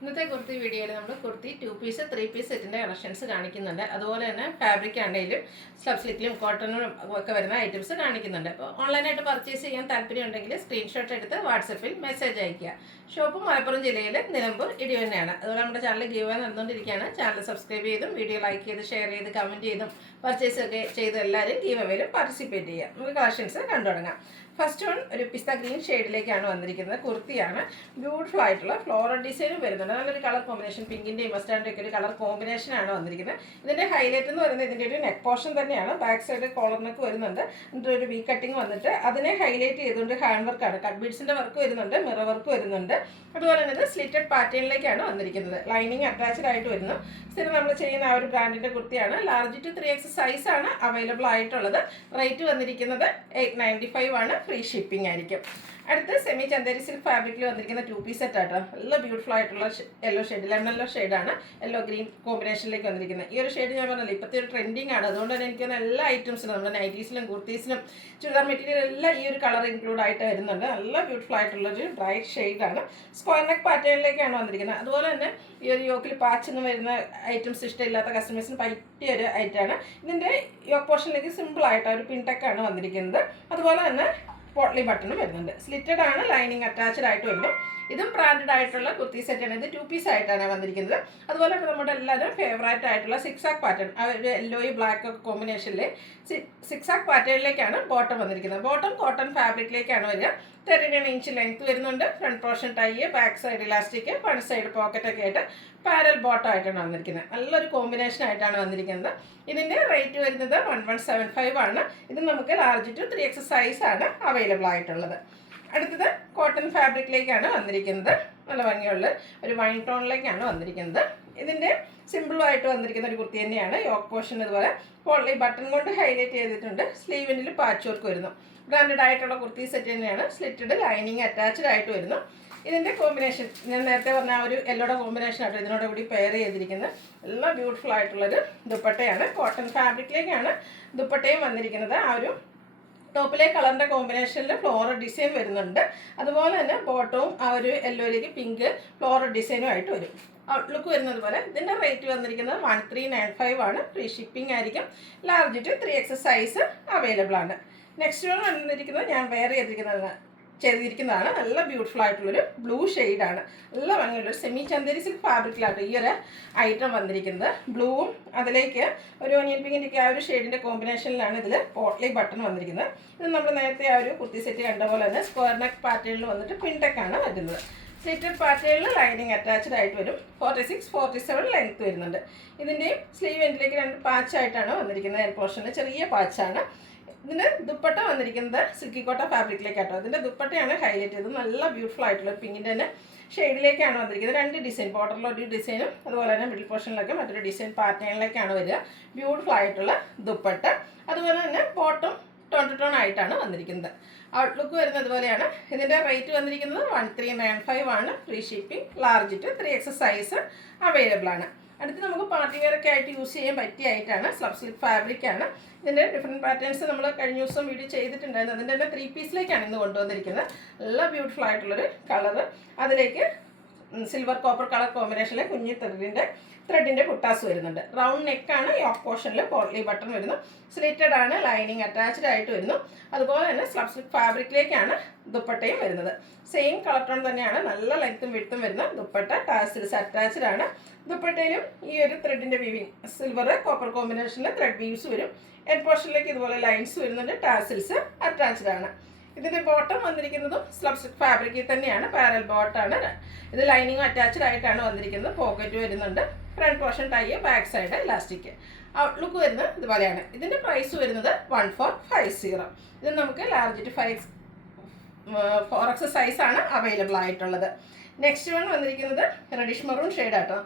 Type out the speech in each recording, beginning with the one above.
ഇന്നത്തെ കുർത്തി വീഡിയോയിൽ നമ്മൾ കുർത്തി 2 പീസ് 3 പീസ് സെറ്റിൻ്റെ കളക്ഷൻസ് കാണിക്കുന്നുണ്ട്. അതുപോലെ തന്നെ ഫാബ്രിക് ആണെങ്കിലും സബ്സ്ലിറ്റിലും കോട്ടണും ഒക്കെ വരുന്ന ഐറ്റംസ് കാണിക്കുന്നുണ്ട്. അപ്പോൾ ഓൺലൈനായിട്ട് പർച്ചേസ് ചെയ്യാൻ താല്പര്യം ഉണ്ടെങ്കിൽ സ്ക്രീൻഷോട്ട് എടുത്ത് വാട്സപ്പിൽ മെസ്സേജ് അയയ്ക്കുക. ഷോപ്പ് മലപ്പുറം ജില്ലയിൽ നിലമ്പൂർ ഇടിവന്നെയാണ്. അതുപോലെ നമ്മുടെ ചാനൽ ഗീവ് നടന്നുകൊണ്ടിരിക്കുകയാണ്. ചാനൽ സബ്സ്ക്രൈബ് ചെയ്തും വീഡിയോ ലൈക്ക് ചെയ്ത് ഷെയർ ചെയ്ത് കമൻറ്റ് ചെയ്തും പർച്ചേസ് ഒക്കെ ചെയ്ത് എല്ലാവരും ഗീവ് അവേലും പാർട്ടിസിപ്പേറ്റ് ചെയ്യുക. നമുക്ക് കളക്ഷൻസ് കണ്ടു തുടങ്ങാം. ഫസ്റ്റ് വൺ ഒരു പിസ്ത ഗ്രീൻ ഷെയ്ഡിലേക്കാണ് വന്നിരിക്കുന്നത്. കുർത്തിയാണ്. ബ്യൂട്ടിഫുൾ ആയിട്ടുള്ള ഫ്ലോറൽ ഡിസൈനും വരുന്നുണ്ട്. നല്ലൊരു കളർ കോമ്പിനേഷൻ, പിങ്കിൻ്റെയും മസ്റ്റാർഡിൻ്റെ ഒക്കെ ഒരു കളർ കോമ്പിനേഷനാണ് വന്നിരിക്കുന്നത്. ഇതിൻ്റെ ഹൈലൈറ്റ് എന്ന് പറയുന്നത് ഇതിൻ്റെ ഒരു നെക്ക് പോർഷൻ തന്നെയാണ്. ബാക്ക് സൈഡ് കോളർ നെക്ക് വരുന്നുണ്ട്. എന്നിട്ട് ഒരു വി കട്ടിങ് വന്നിട്ട് അതിനെ ഹൈലൈറ്റ് ചെയ്തുകൊണ്ട് ഹാൻഡ് വർക്കാണ്. കട്ട് ബീഡ്സിൻ്റെ വർക്ക് വരുന്നുണ്ട്, മിറർ വർക്ക് വരുന്നുണ്ട്. അതുപോലെ തന്നെ ഇത് സ്ലിറ്റഡ് പാറ്റേണിലേക്കാണ് വന്നിരിക്കുന്നത്. ലൈനിങ് അറ്റാച്ച്ഡ് ആയിട്ട് വരുന്നു. സ്ഥിരം നമ്മൾ ചെയ്യുന്ന ആ ഒരു ബ്രാൻഡിൻ്റെ കുർത്തിയാണ്. ലാർജ് ടു 3X സൈസാണ് അവൈലബിൾ ആയിട്ടുള്ളത്. റേറ്റ് വന്നിരിക്കുന്നത് 895 ആണ്. ഫ്രീ ഷിപ്പിംഗ് ആയിരിക്കും. അടുത്ത് സെമി ചന്ദേരി സിൽക്ക് ഫാബ്രിക്കിൽ വന്നിരിക്കുന്ന 2 പീസ് സെറ്റ് ആട്ടോ. നല്ല ബ്യൂട്ടിഫുൾ ആയിട്ടുള്ള യെല്ലോ ഷെയ്ഡ്, ലെമൺ യെല്ലോ ഷെയ്ഡാണ് യെല്ലോ ഗ്രീൻ കോമ്പിനേഷനിലേക്ക് വന്നിരിക്കുന്നത്. ഈ ഒരു ഷെയ്ഡ് ഞാൻ പറഞ്ഞല്ലോ ഇപ്പോഴത്തെ ഒരു ട്രെൻഡിങ് ആണ്. അതുകൊണ്ട് തന്നെ എനിക്ക് എല്ലാ ഐറ്റംസിലും നമ്മുടെ നൈറ്റീസിലും കുർത്തീസിലും ചുരിദാർ മെറ്റീരിയൽ എല്ലാം ഈ ഒരു കളർ ഇൻക്ലൂഡ് ആയിട്ട് വരുന്നുണ്ട്. നല്ല ബ്യൂട്ടിഫുൾ ആയിട്ടുള്ളൊരു ബ്രൈറ്റ് ഷെയ്ഡാണ്. സ്ക്വയർ നെക്ക് പാറ്റേണിലേക്കാണ് വന്നിരിക്കുന്നത്. അതുപോലെ തന്നെ ഈ ഒരു യോക്കിൽ പാച്ചെന്ന് വരുന്ന ഐറ്റംസ് ഇഷ്ടമില്ലാത്ത കസ്റ്റമേഴ്സിന് പറ്റിയ ഒരു ഐറ്റമാണ്. ഇതിൻ്റെ യോക്ക് പോർഷനിലേക്ക് സിമ്പിളായിട്ട് ഒരു പിൻടെക്കാണ് വന്നിരിക്കുന്നത്. അതുപോലെ തന്നെ പോട്ട്ലി ബട്ടണും വരുന്നുണ്ട്. സ്ലിറ്റഡ് ആണ്, ലൈനിങ് അറ്റാച്ച്ഡ് ആയിട്ട് വരുന്നു. ഇതും ബ്രാൻഡഡ് ആയിട്ടുള്ള കുർത്തി സെറ്റാണ്. ഇത് 2 പീസ് ആയിട്ടാണ് വന്നിരിക്കുന്നത്. അതുപോലെ തന്നെ നമ്മുടെ എല്ലാവരും ഫേവറേറ്റ് ആയിട്ടുള്ള സിക്സാക് പാറ്റേൺ, ആ ഒരു യെല്ലോയും ബ്ലാക്ക് ഒക്കെ കോമ്പിനേഷനിൽ സിക്സാക് പാറ്റേണിലേക്കാണ് ബോട്ടം വന്നിരിക്കുന്നത്. ബോട്ടം കോട്ടൺ ഫാബ്രിക്കിലേക്കാണ് വരിക. 39 ഇഞ്ച് ലെങ്ത് വരുന്നുണ്ട്. Front portion tie, back side elastic, front side pocket ഒക്കെ ആയിട്ട് പാരൽ ബോട്ടം ആയിട്ടാണ് വന്നിരിക്കുന്നത്. നല്ലൊരു കോമ്പിനേഷൻ ആയിട്ടാണ് വന്നിരിക്കുന്നത്. ഇതിൻ്റെ റേറ്റ് വരുന്നത് 1175 ആണ്. ഇത് നമുക്ക് ലാർജ് ടു 3X സൈസാണ് അവൈലബിൾ ആയിട്ടുള്ളത്. അടുത്തത് കോട്ടൺ ഫാബ്രിക്കിലേക്കാണ് വന്നിരിക്കുന്നത്. നല്ല ഭംഗിയുള്ള ഒരു വൈൻ ടോണിലേക്കാണ് വന്നിരിക്കുന്നത്. ഇതിൻ്റെ സിമ്പിളായിട്ട് വന്നിരിക്കുന്ന ഒരു കുർത്തി തന്നെയാണ്. യോക്ക് പോർഷൻ ഇതുപോലെ പോളി ബട്ടൺ കൊണ്ട് ഹൈലൈറ്റ് ചെയ്തിട്ടുണ്ട്. സ്ലീവിൻ്റെ പാച്ച് വർക്ക് വരുന്നു. ബ്രാൻഡഡ് ആയിട്ടുള്ള കുർത്തി സെറ്റ് തന്നെയാണ്. സ്ലിറ്റഡ്, ലൈനിങ് അറ്റാച്ച്ഡ് ആയിട്ട് വരുന്നു. ഇതിൻ്റെ കോമ്പിനേഷൻ ഞാൻ നേരത്തെ പറഞ്ഞ ആ ഒരു യെല്ലോയുടെ കോമ്പിനേഷൻ ആയിട്ട് ഇതിനോട് കൂടി പെയർ ചെയ്തിരിക്കുന്നത്. എല്ലാം ബ്യൂട്ടിഫുൾ ആയിട്ടുള്ളൊരു ദുപ്പട്ടയാണ്. കോട്ടൺ ഫാബ്രിക്കിലേക്കാണ് ദുപ്പട്ടയും വന്നിരിക്കുന്നത്. ആ ഒരു ടോപ്പിലെ കളറിൻ്റെ കോമ്പിനേഷനിൽ ഫ്ലോറൽ ഡിസൈൻ വരുന്നുണ്ട്. അതുപോലെ തന്നെ ബോട്ടവും ആ ഒരു യെല്ലോയിലേക്ക് പിങ്ക് ഫ്ലോറൽ ഡിസൈനും ആയിട്ട് വരും. ഔട്ട്ലുക്ക് വരുന്നത് പോലെ. ഇതിൻ്റെ റേറ്റ് വന്നിരിക്കുന്നത് 1395 ആണ്. ഫ്രീ ഷിപ്പിംഗ് ആയിരിക്കും. Large to 3X size available ആണ്. നെക്സ്റ്റ് വൺ വന്നിരിക്കുന്നത് ഞാൻ വെയർ ചെയ്തിരിക്കുന്നതാണ്. നല്ല ബ്യൂട്ടിഫുൾ ആയിട്ടുള്ളൊരു ബ്ലൂ ഷെയ്ഡാണ്. നല്ല ഭംഗിയുള്ളൊരു സെമി ചന്ദേരി സിൽക്ക് ഫാബ്രിക്കിലാണ് ഈ ഒരു ഐറ്റം വന്നിരിക്കുന്നത്. ബ്ലൂവും അതിലേക്ക് ഒരു ഓനിയൻ പിങ്കിൻ്റെ ആ ഒരു ഷെയ്ഡിൻ്റെ കോമ്പിനേഷനിലാണ് ഇതിൽ പോട്ട്ലി ബട്ടൺ വന്നിരിക്കുന്നത്. ഇത് നമ്മൾ നേരത്തെ ആ ഒരു കുർത്തി സെറ്റ് കണ്ട പോലെ തന്നെ സ്ക്വയർ നെക്ക് പാറ്റേണിൽ വന്നിട്ട് പിൻടെക്കാണ് വരുന്നത്. സ്ലിറ്റഡ് പാറ്റേണിൽ ലൈനിങ് അറ്റാച്ച്ഡ് ആയിട്ട് വരും. 46, 47 ലെങ്ത് വരുന്നുണ്ട്. ഇതിൻ്റെയും സ്ലീവ് എൻഡിലേക്ക് 2 പാച്ചായിട്ടാണ് വന്നിരിക്കുന്നത്. എൽ പോർഷനിൽ ചെറിയ പാച്ചാണ്. ഇതിൻ്റെ ദുപ്പട്ട വന്നിരിക്കുന്നത് സിൽക്കി കോട്ട ഫാബ്രിക്കിലേക്കാട്ടോ. ഇതിൻ്റെ ദുപ്പട്ടയാണ് ഹൈലൈറ്റ് ചെയ്തത്. നല്ല ബ്യൂട്ടിഫുൾ ആയിട്ടുള്ള പിങ്കിൻ്റെ തന്നെ ഷെയ്ഡിലേക്കാണ് വന്നിരിക്കുന്നത്. 2 ഡിസൈൻ, ബോർഡറിലൊരു ഡിസൈനും അതുപോലെ തന്നെ മിഡിൽ പോർഷനിലൊക്കെ മറ്റൊരു ഡിസൈൻ പാറ്റേണിലേക്കാണ് വരിക. ബ്യൂട്ടിഫുൾ ആയിട്ടുള്ള ദുപ്പട്ട. അതുപോലെ തന്നെ ബോട്ടം ടോൺ ആയിട്ടാണ് വന്നിരിക്കുന്നത്. ഔട്ട്ലുക്ക് വരുന്നത് പോലെയാണ്. ഇതിൻ്റെ റേറ്റ് വന്നിരിക്കുന്നത് 1395 ആണ്. Free shipping. Large to 3X size available ആണ്. അടുത്ത് നമുക്ക് പാർട്ടി വെയർ ഒക്കെ ആയിട്ട് യൂസ് ചെയ്യാൻ പറ്റിയ ആയിട്ടാണ്. സ്ലബ് സിൽക്ക് ഫാബ്രിക്കാണ്. ഇതിൻ്റെ ഡിഫറെൻറ്റ് പാറ്റേൺസ് നമ്മൾ കഴിഞ്ഞ ദിവസം വീഡിയോ ചെയ്തിട്ടുണ്ടായിരുന്നു. അതിൻ്റെ തന്നെ 3 പീസിലേക്കാണ് ഇന്ന് കൊണ്ടുവന്നിരിക്കുന്നത്. നല്ല ബ്യൂട്ടിഫുൾ ആയിട്ടുള്ളൊരു കളറ്. അതിലേക്ക് സിൽവർ കോപ്പർ കളർ കോമ്പിനേഷനിൽ കുഞ്ഞി ത്രെഡിൻ്റെ പുട്ടാസ് വരുന്നുണ്ട്. റൗണ്ട് നെക്കാണ്. യോക്ക് പോർഷനിൽ പോട്ട്ലി ബട്ടൺ വരുന്നു. സ്ലിറ്റഡ് ആണ്, ലൈനിങ് അറ്റാച്ച്ഡ് ആയിട്ട് വരുന്നു. അതുപോലെ തന്നെ സ്ലബ് സിൽക്ക് ഫാബ്രിക്കിലേക്കാണ് ദുപ്പട്ടയും വരുന്നത്. സെയിം കളർ ടോൺ തന്നെയാണ്. നല്ല ലെങ്ത്തും വിഡ്ത്തും വരുന്ന ദുപ്പട്ട. ടാസിൽസ് അറ്റാച്ച്ഡ് ആണ്. ദുപ്പട്ടയിലും ഈ ഒരു ത്രെഡിൻ്റെ വീവിങ്, സിൽവർ കോപ്പർ കോമ്പിനേഷനിൽ ത്രെഡ് വീവ്സ് വരും. എഡ് പോർഷനിലേക്ക് ഇതുപോലെ ലൈൻസ് വരുന്നുണ്ട്. ടാസിൽസ് അറ്റാച്ച്ഡ് ആണ്. ഇതിൻ്റെ ബോട്ടം വന്നിരിക്കുന്നതും സ്ലബ് സിൽക്ക് ഫാബ്രിക്കിൽ തന്നെയാണ്. പാരൽ ബോട്ടാണ്. ഇത് ലൈനിങ് അറ്റാച്ച്ഡ് ആയിട്ടാണ് വന്നിരിക്കുന്നത്. പോക്കറ്റ് വരുന്നുണ്ട്. Front portion tie, back side elastic. Outlook വരുന്നത് ഇതുപോലെയാണ്. ഇതിൻ്റെ പ്രൈസ് വരുന്നത് 1450. ഇത് നമുക്ക് ലാർജ് ടു 4X സൈസാണ് അവൈലബിൾ ആയിട്ടുള്ളത്. നെക്സ്റ്റ് വൺ വന്നിരിക്കുന്നത് റെഡിഷ് മെറൂൺ ഷെയ്ഡാട്ടോ.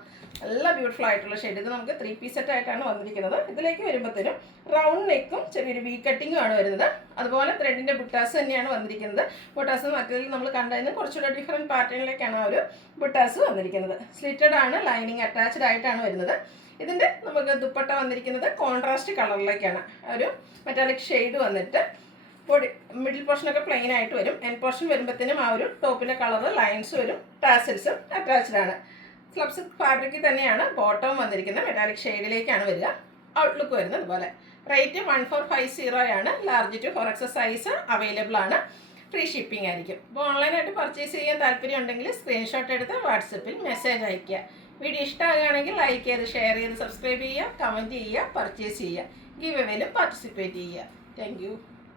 നല്ല ബ്യൂട്ടിഫുൾ ആയിട്ടുള്ള ഷെയ്ഡ്. ഇത് നമുക്ക് 3 പീസ് സെറ്റ് ആയിട്ടാണ് വന്നിരിക്കുന്നത്. ഇതിലേക്ക് വരുമ്പോഴത്തേനും റൗണ്ട് നെക്കും ചെറിയൊരു വി കട്ടിങ്ങും ആണ് വരുന്നത്. അതുപോലെ ത്രെഡിൻ്റെ ബുട്ടാസ് തന്നെയാണ് വന്നിരിക്കുന്നത്. ബുട്ടാസ് മറ്റേതിൽ നമ്മൾ കണ്ടതിന് കുറച്ചുകൂടെ ഡിഫറെൻറ്റ് പാറ്റേണിലേക്കാണ് ആ ഒരു ബുട്ടാസ് വന്നിരിക്കുന്നത്. സ്ലിറ്റഡ് ആണ്, ലൈനിങ് അറ്റാച്ച്ഡ് ആയിട്ടാണ് വരുന്നത്. ഇതിൻ്റെ നമുക്ക് ദുപ്പട്ട വന്നിരിക്കുന്നത് കോൺട്രാസ്റ്റ് കളറിലേക്കാണ്. ഒരു മെറ്റാലിക് ഷെയ്ഡ് വന്നിട്ട് ബോഡി മിഡിൽ പോർഷനൊക്കെ പ്ലെയിൻ ആയിട്ട് വരും. എൻ പോർഷൻ വരുമ്പോഴത്തേനും ആ ഒരു ടോപ്പിൻ്റെ കളറ് ലൈൻസ് വരും. ടാസൽസും അറ്റാച്ച്ഡ് ആണ്. സ്ലബ് സിൽക്ക് ഫാബ്രിക്കിൽ തന്നെയാണ് ബോട്ടം വന്നിരിക്കുന്നത്. മെറ്റാലിക് ഷെയ്ഡിലേക്കാണ് വരിക. ഔട്ട്ലുക്ക് വരുന്നത് ഇതുപോലെ. റേറ്റ് 1450 ആണ്. Large to 4XS size available ആണ്. ഫ്രീ ഷിപ്പിംഗ് ആയിരിക്കും. അപ്പോൾ ഓൺലൈനായിട്ട് പർച്ചേസ് ചെയ്യാൻ താല്പര്യം ഉണ്ടെങ്കിൽ സ്ക്രീൻഷോട്ട് എടുത്ത് വാട്സപ്പിൽ മെസ്സേജ് അയയ്ക്കുക. വീഡിയോ ഇഷ്ടമാകുകയാണെങ്കിൽ ലൈക്ക് ചെയ്ത്, ഷെയർ ചെയ്ത്, സബ്സ്ക്രൈബ് ചെയ്യുക, കമൻറ്റ് ചെയ്യുക, പർച്ചേസ് ചെയ്യുക. ഗിവ് എവേയിലും പാർട്ടിസിപ്പേറ്റ് ചെയ്യുക. Thank you.